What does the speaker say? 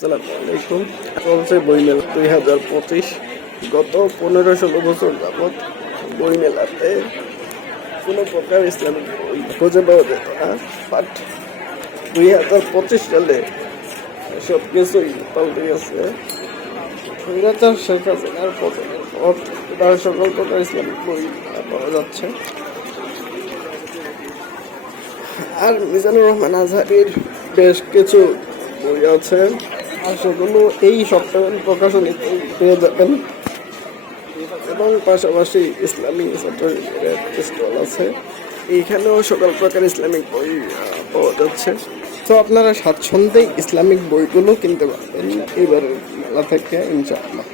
আসসালামু আলাইকুম। চলছে বইমেলা 2025। গত 15-16 বছর যাবৎ বইমেলাতে কোনো প্রকার ইসলামিক বই খুঁজে পাওয়া যেত না, বাট 2025 সালে সব কিছুই পাল্টে গেছে। স্বৈরাচার শেখ হাসিনার পতনের পর তার সকল প্রকার ইসলামিক বই পাওয়া যাচ্ছে। আর মিজানুর রহমান আজহারীর বেশ কিছু বই আছে, আর সেগুলো এই সপ্তাহের প্রকাশনীতে পেয়ে যাবেন। এবং পাশাপাশি ইসলামী ছাত্রলীগের স্টল আছে, এইখানেও সকল প্রকার ইসলামিক বই পাওয়া যাচ্ছে। তো আপনারা স্বাচ্ছন্দ্যে ইসলামিক বইগুলো কিনতে পারবেন এইবারের মেলা থেকে ইনশাআল্লাহ।